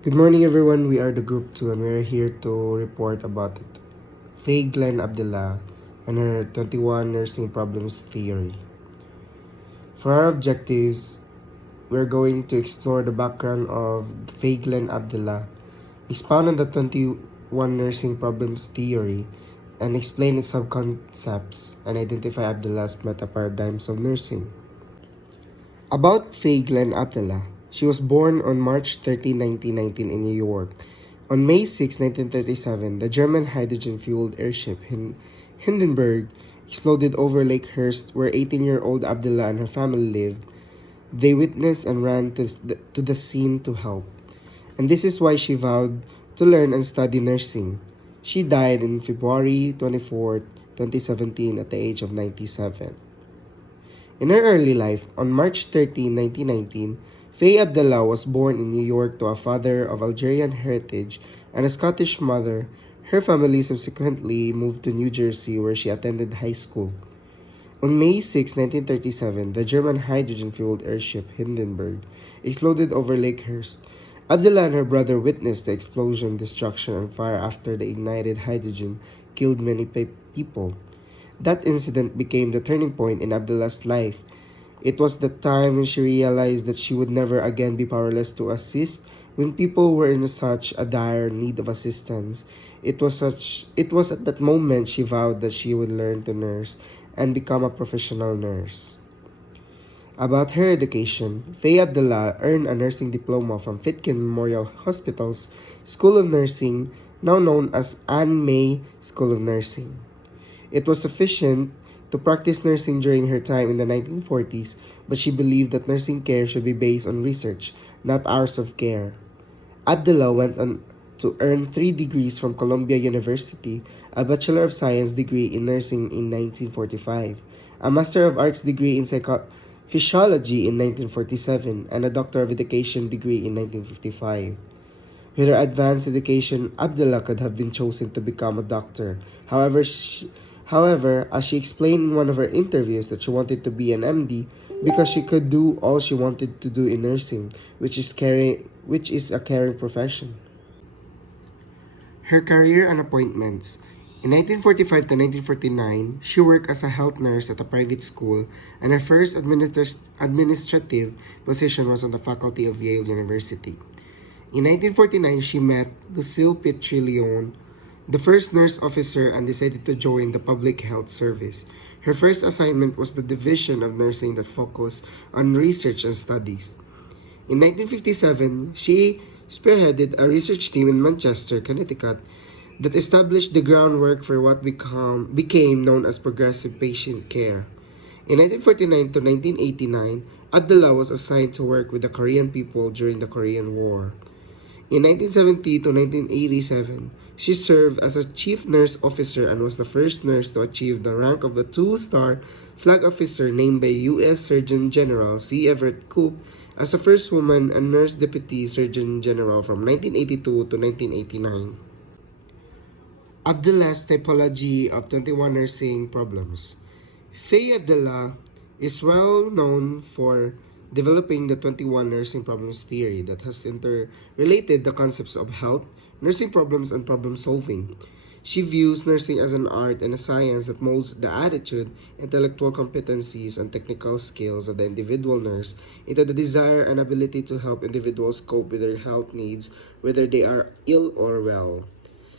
Good morning, everyone. We are the Group 2 and we are here to report about it. Faye Glenn Abdullah and her 21 nursing problems theory. For our objectives, we are going to explore the background of Faye Glenn Abdullah, expound on the 21 nursing problems theory, and explain its subconcepts and identify Abdullah's meta paradigms of nursing. About Faye Glenn Abdullah, she was born on March 13, 1919 in New York. On May 6, 1937, the German hydrogen-fueled airship Hindenburg exploded over Lake Hurst where 18-year-old Abdullah and her family lived. They witnessed and ran to the scene to help. And this is why she vowed to learn and study nursing. She died on February 24, 2017 at the age of 97. In her early life, on March 13, 1919, Faye Abdallah was born in New York to a father of Algerian heritage and a Scottish mother. Her family subsequently moved to New Jersey where she attended high school. On May 6, 1937, the German hydrogen-fueled airship Hindenburg exploded over Lake Hurst. Abdullah and her brother witnessed the explosion, destruction, and fire after the ignited hydrogen killed many people. That incident became the turning point in Abdullah's life. It was the time when she realized that she would never again be powerless to assist when people were in such a dire need of assistance. It was at that moment she vowed that she would learn to nurse and become a professional nurse. About her education, Faye Abdullah earned a nursing diploma from Fitkin Memorial Hospital's School of Nursing, now known as Anne May School of Nursing. It was sufficient to practice nursing during her time in the 1940s, but she believed that nursing care should be based on research, not hours of care. Abdullah went on to earn 3 degrees from Columbia University, a Bachelor of Science degree in nursing in 1945, a Master of Arts degree in Physiology in 1947, and a Doctor of Education degree in 1955. With her advanced education, Abdullah could have been chosen to become a doctor. However, as she explained in one of her interviews that she wanted to be an MD because she could do all she wanted to do in nursing, which is a caring profession. Her career and appointments. In 1945 to 1949, she worked as a health nurse at a private school, and her first administrative position was on the faculty of Yale University. In 1949, she met Lucille Petrilion, the first nurse officer, and decided to join the Public Health Service. Her first assignment was the Division of Nursing that focused on research and studies. In 1957, she spearheaded a research team in Manchester, Connecticut, that established the groundwork for what became known as progressive patient care. In 1949 to 1989, Abdullah was assigned to work with the Korean people during the Korean War. In 1970 to 1987, she served as a chief nurse officer and was the first nurse to achieve the rank of the two-star flag officer named by U.S. Surgeon General C. Everett Koop as the first woman and nurse deputy surgeon general from 1982 to 1989. Abdullah's typology of 21 nursing problems. Faye Abdullah is well known for developing the 21 nursing problems theory that has interrelated the concepts of health, nursing problems, and problem solving. She views nursing as an art and a science that molds the attitude, intellectual competencies, and technical skills of the individual nurse into the desire and ability to help individuals cope with their health needs, whether they are ill or well.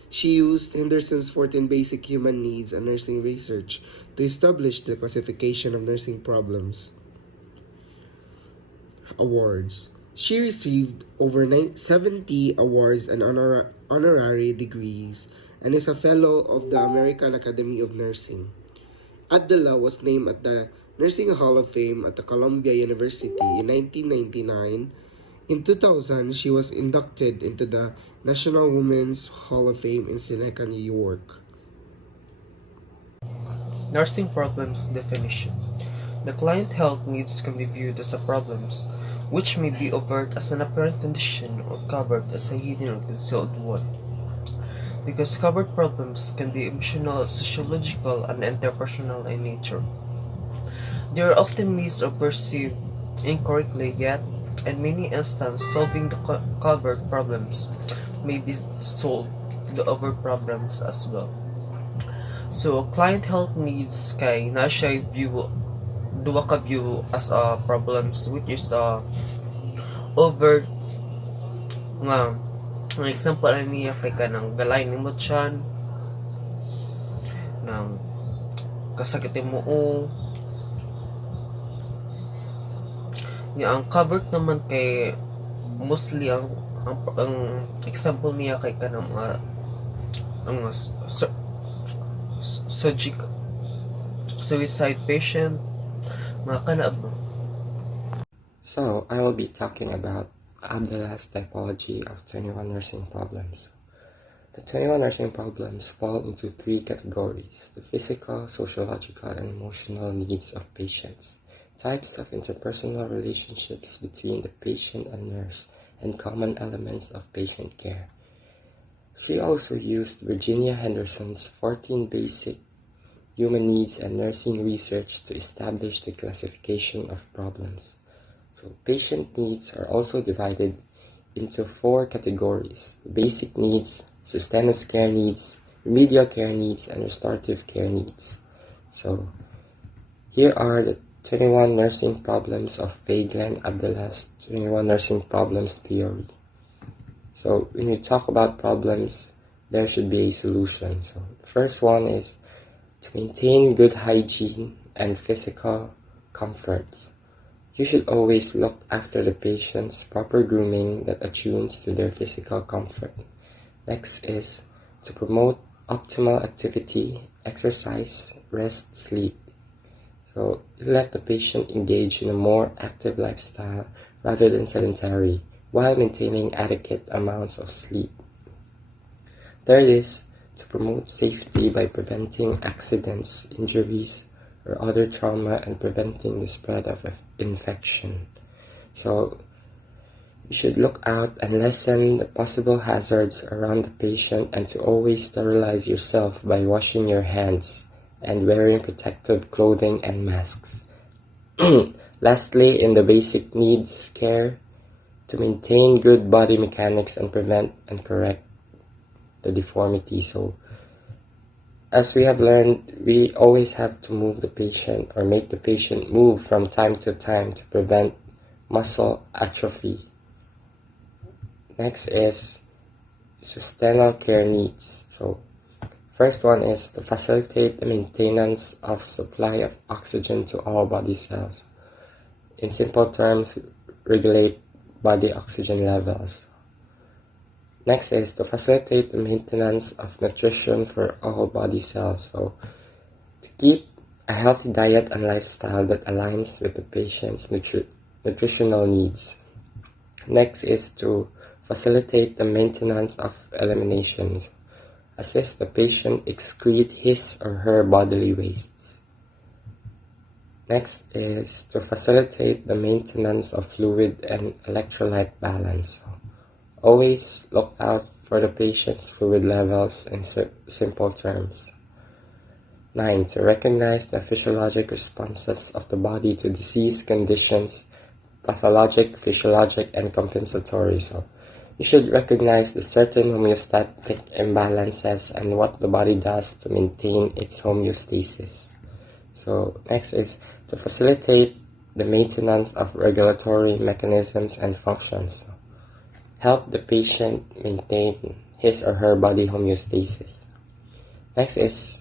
She used Henderson's 14 basic human needs and nursing research to establish the classification of nursing problems. Awards. She received over 70 awards and honorary degrees and is a fellow of the American Academy of Nursing. Abdullah was named at the Nursing Hall of Fame at the Columbia University in 1999. In 2000, she was inducted into the National Women's Hall of Fame in Seneca, New York. Nursing problems definition. The client health needs can be viewed as a problems, which may be overt as an apparent condition or covered as a hidden or concealed one. Because covered problems can be emotional, sociological, and interpersonal in nature. They are often missed or perceived incorrectly, yet In many instances, solving the covered problems may be solved the other problems as well. So, client health needs kay na siya view duwa ka view as problems which is over nga ang example niya kay kanang galay nimo tiyan ng kasakit mo niya ang covered naman kay mostly ang example niya kay kanang mga ang suicide patient mga kanab. So, I will be talking about Abdullah's typology of 21 nursing problems. The 21 nursing problems fall into three categories: the physical, sociological, and emotional needs of patients, types of interpersonal relationships between the patient and nurse, and common elements of patient care. She also used Virginia Henderson's 14 basic human needs and nursing research to establish the classification of problems. So patient needs are also divided into four categories: basic needs, sustenance care needs, remedial care needs, and restorative care needs. So here are the 21 nursing problems of Feiglin Abdullah's 21 nursing problems theory. So when you talk about problems, there should be a solution. So the first one is to maintain good hygiene and physical comfort. You should always look after the patient's proper grooming that attunes to their physical comfort. Next is to promote optimal activity, exercise, rest, sleep. So you let the patient engage in a more active lifestyle rather than sedentary, while maintaining adequate amounts of sleep. Third is to promote safety by preventing accidents, injuries, or other trauma and preventing the spread of infection. So you should look out and lessen the possible hazards around the patient, and to always sterilize yourself by washing your hands and wearing protective clothing and masks. Lastly, in the basic needs care, to maintain good body mechanics and prevent and correct the deformity. So as we have learned, we always have to move the patient or make the patient move from time to time to prevent muscle atrophy. Next is sustenance care needs. So first one is to facilitate the maintenance of supply of oxygen to all body cells. In simple terms, regulate body oxygen levels. Next is to facilitate the maintenance of nutrition for all body cells. So to keep a healthy diet and lifestyle that aligns with the patient's nutritional needs. Next is to facilitate the maintenance of eliminations. Assist the patient excrete his or her bodily wastes. Next is to facilitate the maintenance of fluid and electrolyte balance. Always look out for the patient's fluid levels in simple terms. 9. To recognize the physiologic responses of the body to disease conditions, pathologic, physiologic, and compensatory. So you should recognize the certain homeostatic imbalances and what the body does to maintain its homeostasis. So next is to facilitate the maintenance of regulatory mechanisms and functions. Help the patient maintain his or her body homeostasis. Next is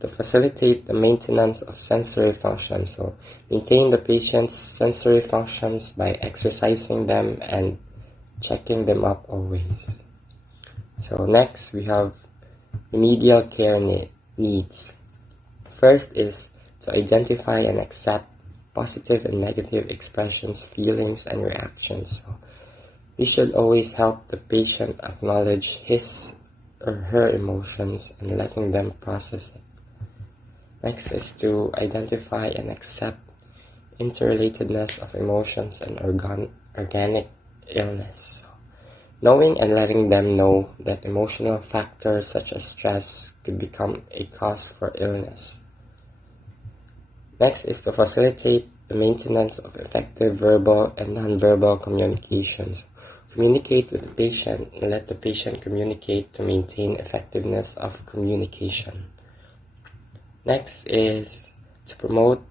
to facilitate the maintenance of sensory functions. So maintain the patient's sensory functions by exercising them and checking them up always. So next we have remedial care needs. First is to identify and accept positive and negative expressions, feelings, and reactions. So we should always help the patient acknowledge his or her emotions and letting them process it. Next is to identify and accept interrelatedness of emotions and organic illness. Knowing and letting them know that emotional factors such as stress could become a cause for illness. Next is to facilitate the maintenance of effective verbal and nonverbal communications. Communicate with the patient and let the patient communicate to maintain effectiveness of communication. Next is to promote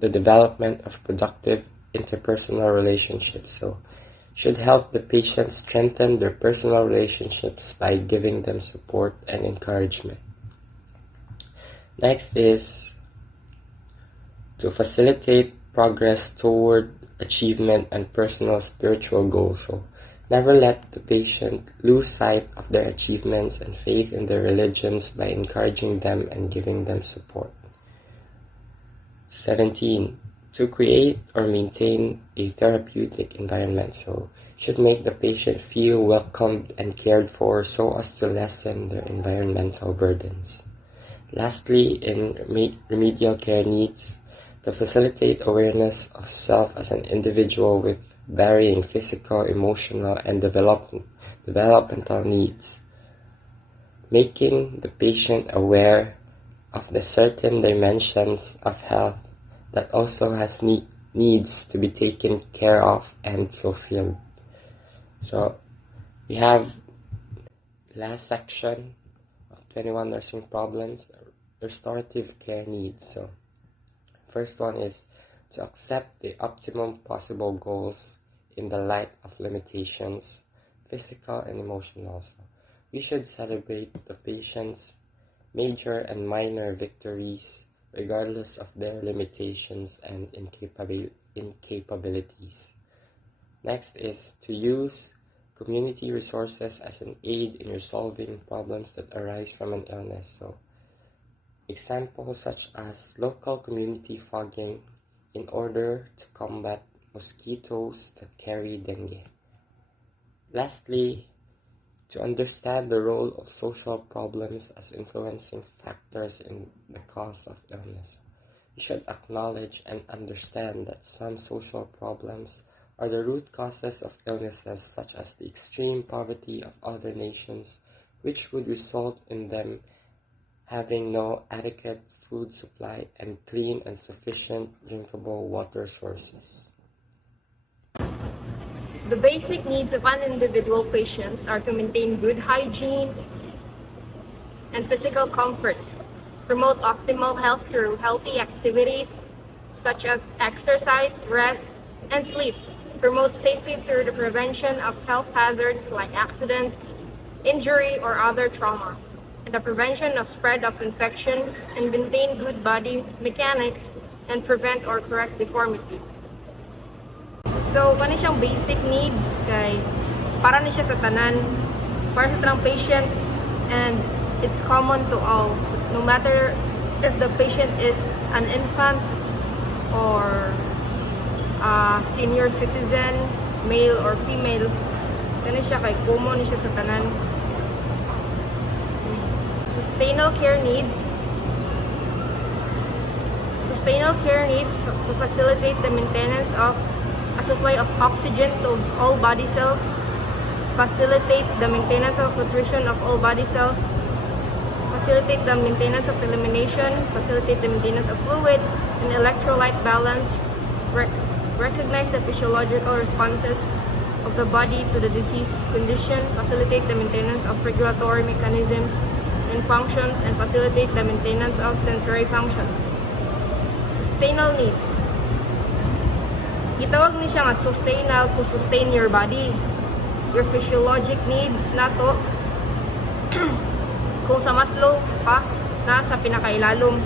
the development of productive interpersonal relationships. So should help the patient strengthen their personal relationships by giving them support and encouragement. Next is to facilitate progress toward achievement and personal spiritual goals. So never let the patient lose sight of their achievements and faith in their religions by encouraging them and giving them support. 17. To create or maintain a therapeutic environment. So should make the patient feel welcomed and cared for so as to lessen their environmental burdens. Lastly, in remedial care needs, to facilitate awareness of self as an individual with varying physical, emotional, and developmental needs, making the patient aware of the certain dimensions of health that also has needs to be taken care of and fulfilled. So we have the last section of 21 nursing problems, restorative care needs. So first one is to accept the optimum possible goals in the light of limitations, physical and emotional. So we should celebrate the patient's major and minor victories regardless of their limitations and incapabilities. Next is to use community resources as an aid in resolving problems that arise from an illness. So examples such as local community fogging in order to combat mosquitoes that carry dengue. Lastly, to understand the role of social problems as influencing factors in the cause of illness. We should acknowledge and understand that some social problems are the root causes of illnesses, such as the extreme poverty of other nations, which would result in them having no adequate food supply and clean and sufficient drinkable water sources. The basic needs of an individual patient are to maintain good hygiene and physical comfort, promote optimal health through healthy activities such as exercise, rest, and sleep, promote safety through the prevention of health hazards like accidents, injury, or other trauma, and the prevention of spread of infection, and maintain good body mechanics and prevent or correct deformity. So, kani siyang basic needs kay para ni siya sa tanan, para sa tanang patient, and it's common to all. No matter if the patient is an infant or a senior citizen, male or female, kani siya kay common ni siya sa tanan. Sustainable care needs to facilitate the maintenance of a supply of oxygen to all body cells, facilitate the maintenance of nutrition of all body cells, facilitate the maintenance of elimination, facilitate the maintenance of fluid and electrolyte balance, recognize the physiological responses of the body to the disease condition, facilitate the maintenance of regulatory mechanisms and functions, and facilitate the maintenance of sensory function. Sustainable needs. Gitawag ni siya nga sustainable to sustain your body. Your physiologic needs na to. Kung sa mas low pa, na sa pinakailalom.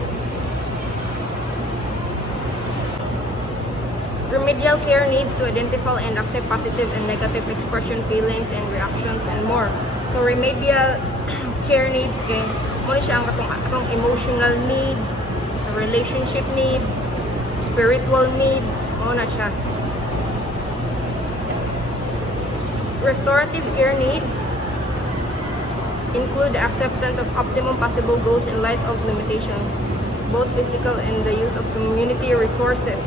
Remedial care needs to identify and accept positive and negative expression, feelings, and reactions, and more. So remedial care needs kay mo siya ang atong emotional need, relationship need, spiritual need, mo na siya. Restorative care needs include the acceptance of optimum possible goals in light of limitations, both physical and the use of community resources.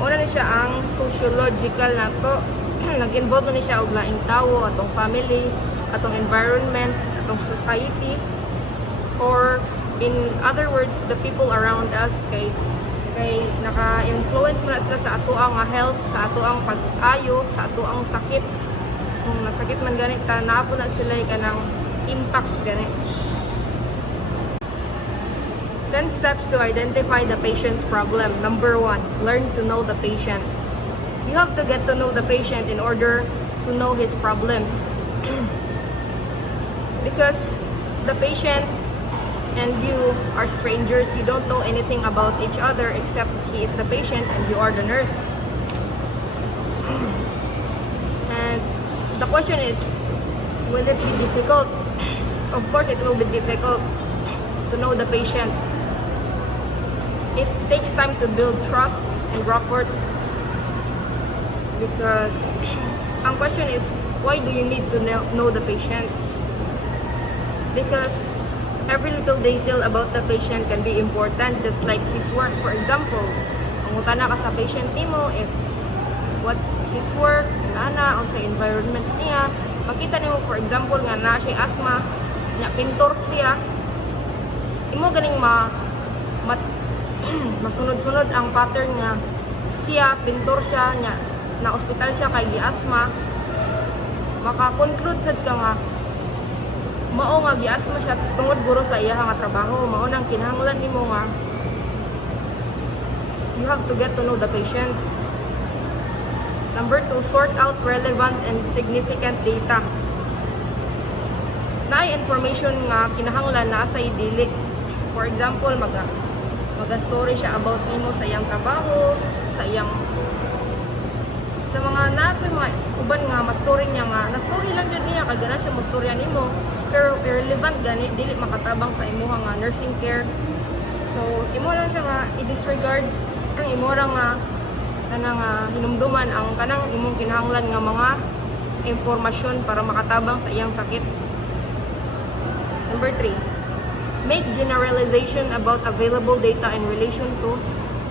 Una ni siya ang sociological na to. Nag-involve ni siya og laing tawo, atong family, atong environment, atong society, or in other words, the people around us. Kay kay naka-influence mo na sila sa ato ang health, sa ato ang pag-ayo, sa ato ang sakit. Kung nasakit man ganit ta, naapo na sila kanang impact ganit. 10 steps to identify the patient's problem. Number 1, learn to know the patient. You have to get to know the patient in order to know his problems. Because the patient and you are strangers, you don't know anything about each other except he is the patient and you are the nurse. And the question is, will it be difficult? Of course it will be difficult to know the patient. It takes time to build trust and rapport, because ang question is, why do you need to know the patient? Because every little detail about the patient can be important, just like his work. For example, mangutana ka sa patient nimo if what's his work, ana o sa environment niya. Makita nimo for example nga na siya asthma, nya pintor siya. Imo ganing masunod-sunod ang pattern nga siya pintor siya nya na ospital siya kay gi-asthma. Maka-conclude sad ka nga mao nga gi-asthma siya tungod guro sa iya nga trabaho. Mao nang kinahanglan nimo nga you have to get to know the patient. Number 2, sort out relevant and significant data. Naay information nga kinahanglan na sa dili. For example, mag-story siya about nimo sa iyang trabaho, sa iyang sa mga napoy mga uban nga ma-story niya nga na-story lang jud niya kay gana siya mo-storya nimo, pero irrelevant gani dili makatabang sa imuha nga nursing care. So imo lang siya nga i-disregard ang imo ra nga kanang hinumduman ang kanang imong kinahanglan nga mga impormasyon para makatabang sa iyang sakit. Number 3, make generalization about available data in relation to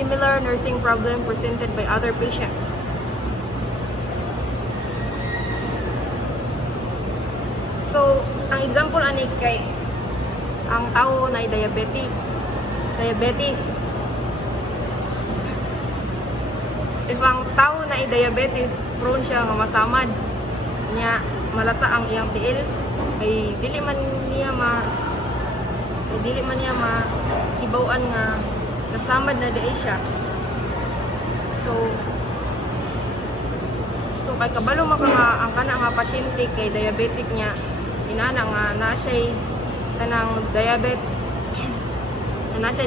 similar nursing problem presented by other patients. So, ang example ani kay ang tao na diabetes. If ang tao na diabetes, prone siya nga masamad niya, malata ang iyang tiil, kay dili man niya hibaw-an nga nasamad na dai siya. So kay kabalo maka nga ang kana nga pasyente kay diabetic niya, inana nga na siya kanang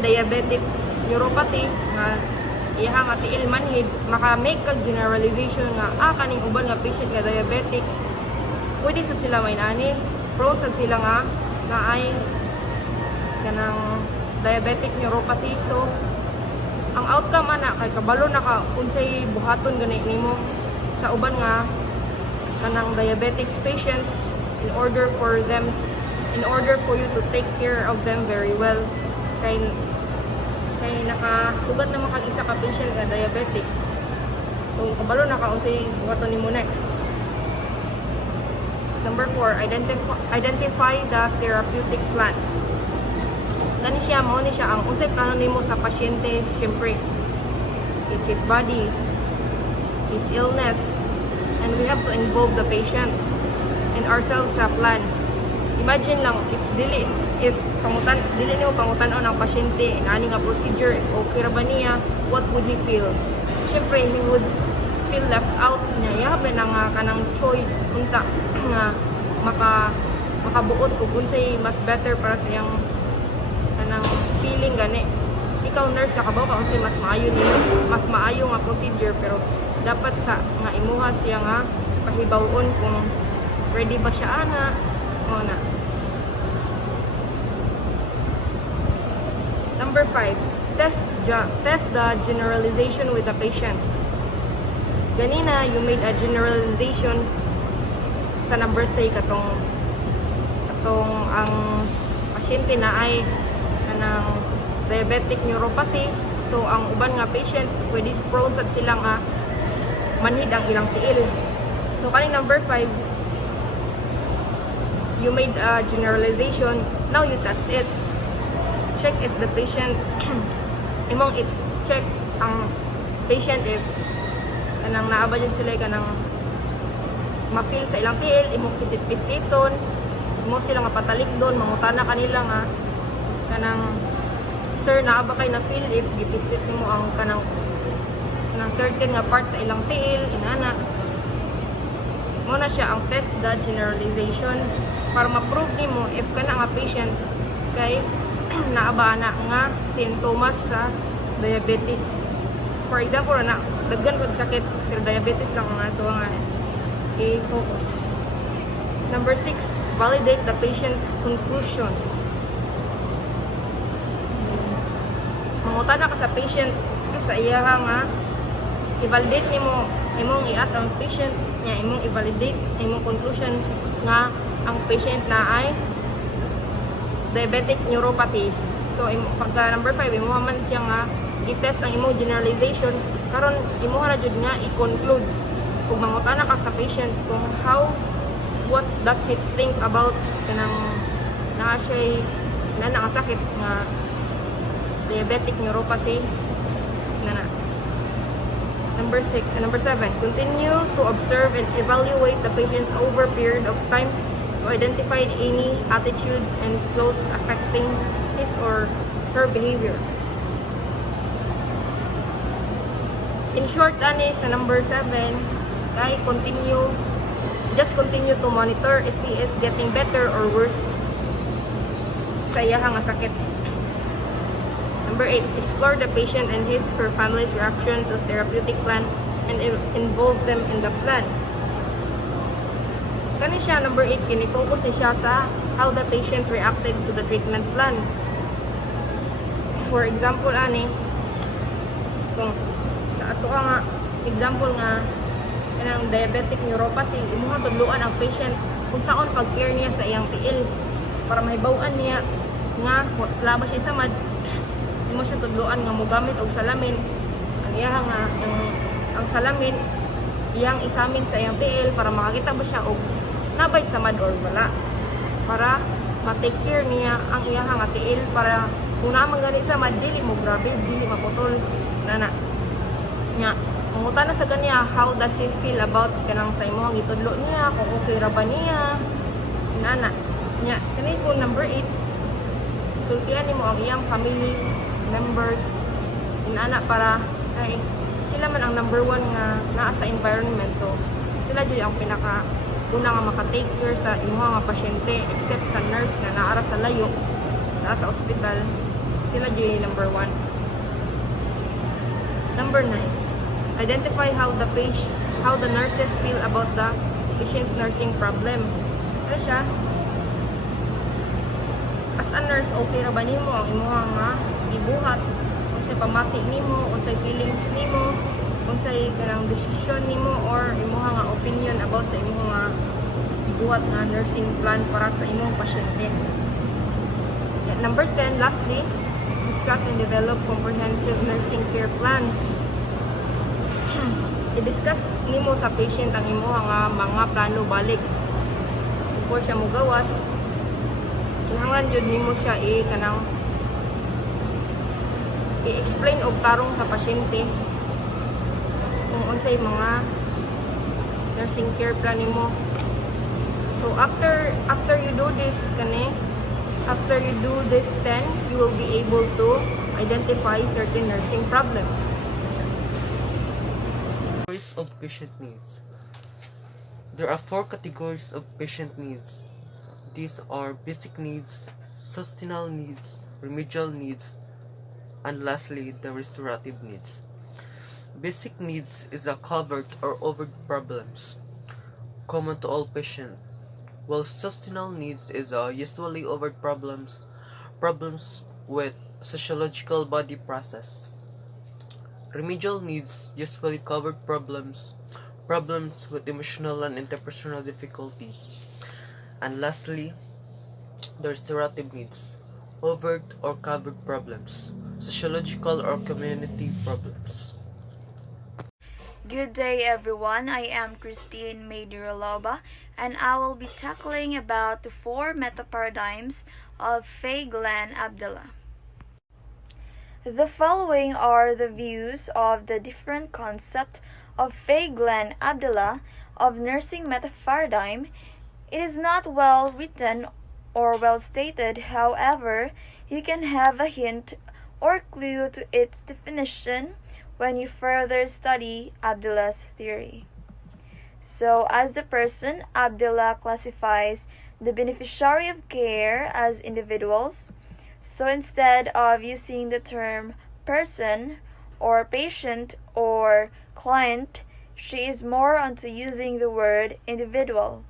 diabetic neuropathy nga iya nga tiil manhid, maka-make kag generalization nga kaning uban nga patient nga diabetic, pwede sad sila mainani, prone sad sila nga naay kanang diabetic neuropathy. So ang outcome ana kay kabalo na ka unsay buhaton gani nimo sa uban nga kanang diabetic patients in order for you to take care of them very well. Kay nakasugat na kag isa ka patient nga diabetic, so kabalo na ka unsay buhaton nimo next. Number 4, identify the therapeutic plan. Kani siya, mao ni siya ang unsay plano nimo sa pasyente. Syempre, it's his body, his illness, and we have to involve the patient and ourselves sa plan. Imagine lang if dili nimo pangutan-on ang pasyente ani nga procedure, if okay ra ba niya, what would he feel? Syempre, he would feel left out niya. Yahabi na nga kanang choice unta nga makabuot kung unsay mas better para sa iyang kanang feeling gani. Ikaw nurse ka kabaw ka unsay mas maayo nga procedure, pero dapat sa nga imuha siya nga pahibawon kung ready ba siya ana o na. Number 5, test the generalization with the patient. Ganina, you made a generalization sa number 3 katong ang pasyente na ay kanang diabetic neuropathy. So ang uban nga patient pwede prone sad sila nga manhid ang ilang tiil. So kaning number 5, you made a generalization, now you test it. Check if the patient i-check ang patient if kanang naaba dyan sila kanang ma-feel sa ilang tiil, imong pisit-pisiton, imo sila nga patalik doon, mangutana kanila nga kanang sir naaba kay na feel if gipisit nimo ang kanang certain nga part sa ilang tiil, inana. Muna siya ang test the generalization para ma-prove nimo if kana nga patient kay naaba na nga sintomas sa diabetes. For example, na daghan pag sakit pero diabetes lang ang ato nga i-focus. Number 6, validate the patient's conclusion. Mangutana ka sa patient sa iya nga i-validate nimo, imong i-ask ang patient nga imong i-validate imong conclusion nga ang patient na ay diabetic neuropathy. So pagka number 5, imo man siya nga i-test ang imong generalization karon imo ra jud nga i-conclude kung mangutana ka sa patient kung what does he think about kanang naa siya na nakasakit nga diabetic neuropathy na. Number 7, continue to observe and evaluate the patients over a period of time to identify any attitude and flows affecting his or her behavior. In short, ani sa number 7, ay just continue to monitor if he is getting better or worse sa iyahang sakit. Number 8, explore the patient and his or family's reaction to therapeutic plan and involve them in the plan. Kani siya, number 8, kini-focus ni siya sa how the patient reacted to the treatment plan. For example, ani, kung sa ato nga example nga kanang diabetic neuropathy, imuha tudluan ang patient kung saon pag-care niya sa iyang tiil para mahibaw-an niya nga labas siya samad, imo siya tudluan nga mogamit og salamin ang iya nga ang salamin iyang isamin sa iyang tiil para makakita ba siya og nabay samad or wala, para ma-take care niya ang iya nga tiil para kung naman gani samad dili mo grabe, dili maputol na nya. Mangutan na sa kanya, how does he feel about kanang sa imo ang itudlo niya, kung okay ra ba niya, inana. Nya, kani po number 8, sultian nimo ang iyang family members, inana para ay sila man ang number 1 nga naa sa environment. So, sila jud ang pinaka una nga maka-take care sa imo nga pasyente except sa nurse nga naara sa layo, naa sa ospital, sila jud yung number 1. Number 9, identify how the nurses feel about the patient's nursing problem. Ano siya? As a nurse, okay ra ba nimo ang imong nga gibuhat? Unsay pamati nimo, unsay feelings nimo, unsay kanang decision nimo or imong nga opinion about sa imong nga gibuhat nga nursing plan para sa imong pasyente. Number 10, lastly, discuss and develop comprehensive nursing care plans. I-discuss nimo sa patient ang imo nga mga plano balik before siya mogawas. Kinahanglan jud nimo siya kanang i-explain og tarong sa pasyente kung unsay mga nursing care plan nimo. So after you do this after you do this 10, you will be able to identify certain nursing problems. Of patient needs. There are 4 categories of patient needs. These are basic needs, sustenance needs, remedial needs, and lastly, the restorative needs. Basic needs is a covered or overt problems common to all patients, while sustenance needs is usually overt problems with sociological body process. Remedial needs usually covered problems with emotional and interpersonal difficulties. And lastly, the restorative needs, overt or covered problems, sociological or community problems. Good day everyone, I am Christine Mayduraloba and I will be tackling about the 4 meta-paradigms of Faye Glenn Abdullah. The following are the views of the different concept of Feiglin Abdullah of nursing metaparadigm. It is not well written or well stated, however, you can have a hint or clue to its definition when you further study Abdullah's theory. So, as the person, Abdullah classifies the beneficiary of care as individuals. So instead of using the term person or patient or client, she is more onto using the word individual.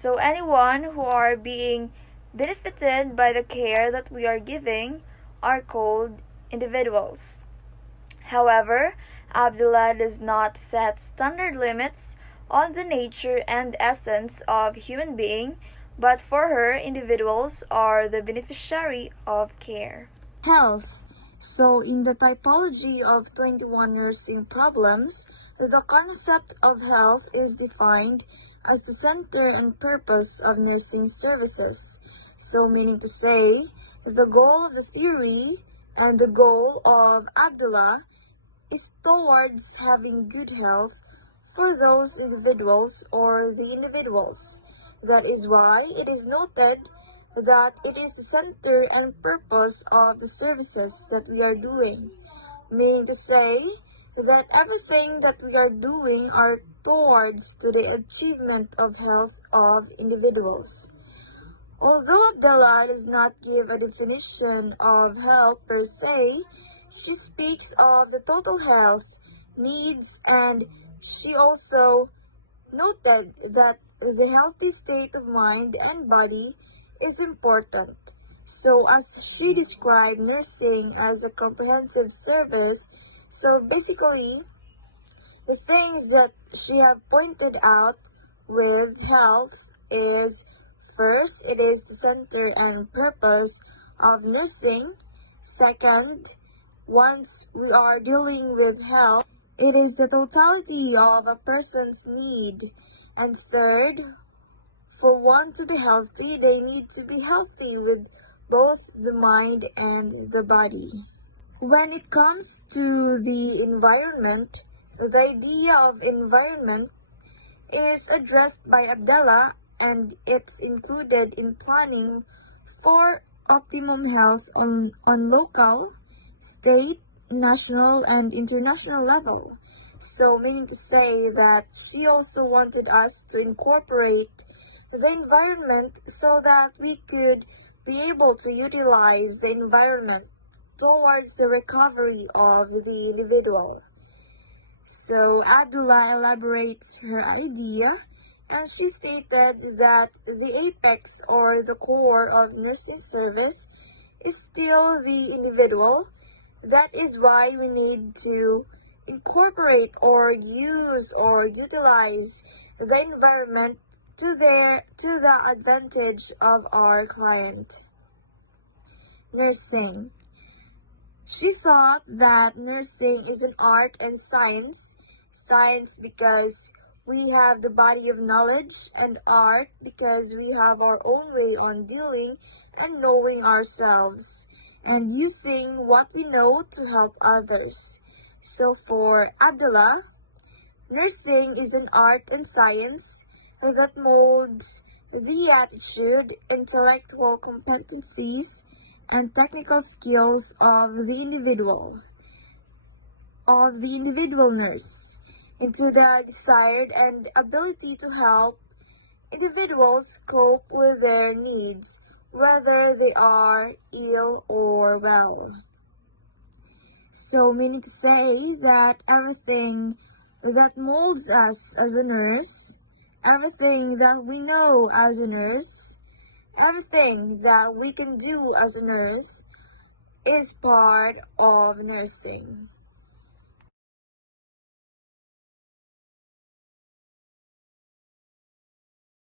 So anyone who are being benefited by the care that we are giving are called individuals. However, Abdullah does not set standard limits on the nature and essence of human being, but for her, individuals are the beneficiary of care. Health. So, in the typology of 21 nursing problems, the concept of health is defined as the center and purpose of nursing services. So, meaning to say, the goal of the theory and the goal of Abdullah is towards having good health for those individuals or the individuals. That is why it is noted that it is the center and purpose of the services that we are doing, meaning to say that everything that we are doing are towards to the achievement of health of individuals. Although Abdullah does not give a definition of health per se, she speaks of the total health needs, and she also noted that the healthy state of mind and body is important. So as she described nursing as a comprehensive service, so basically the things that she have pointed out with health is, first, it is the center and purpose of nursing. Second, once we are dealing with health, it is the totality of a person's need. And third, for one to be healthy, they need to be healthy with both the mind and the body. When it comes to the environment, the idea of environment is addressed by Abdullah, and it's included in planning for optimum health on local, state, national, and international level. So meaning to say that she also wanted us to incorporate the environment so that we could be able to utilize the environment towards the recovery of the individual. So Abdullah elaborates her idea, and she stated that the apex or the core of nursing service is still the individual. That is why we need to incorporate or use or utilize the environment to the advantage of our client. Nursing. She thought that nursing is an art and science. Science because we have the body of knowledge, and art because we have our own way on dealing and knowing ourselves and using what we know to help others. So for Abdullah, nursing is an art and science that molds the attitude, intellectual competencies, and technical skills of the individual nurse into the desired and ability to help individuals cope with their needs, whether they are ill or well. So meaning to say that everything that molds us as a nurse, everything that we know as a nurse, everything that we can do as a nurse is part of nursing.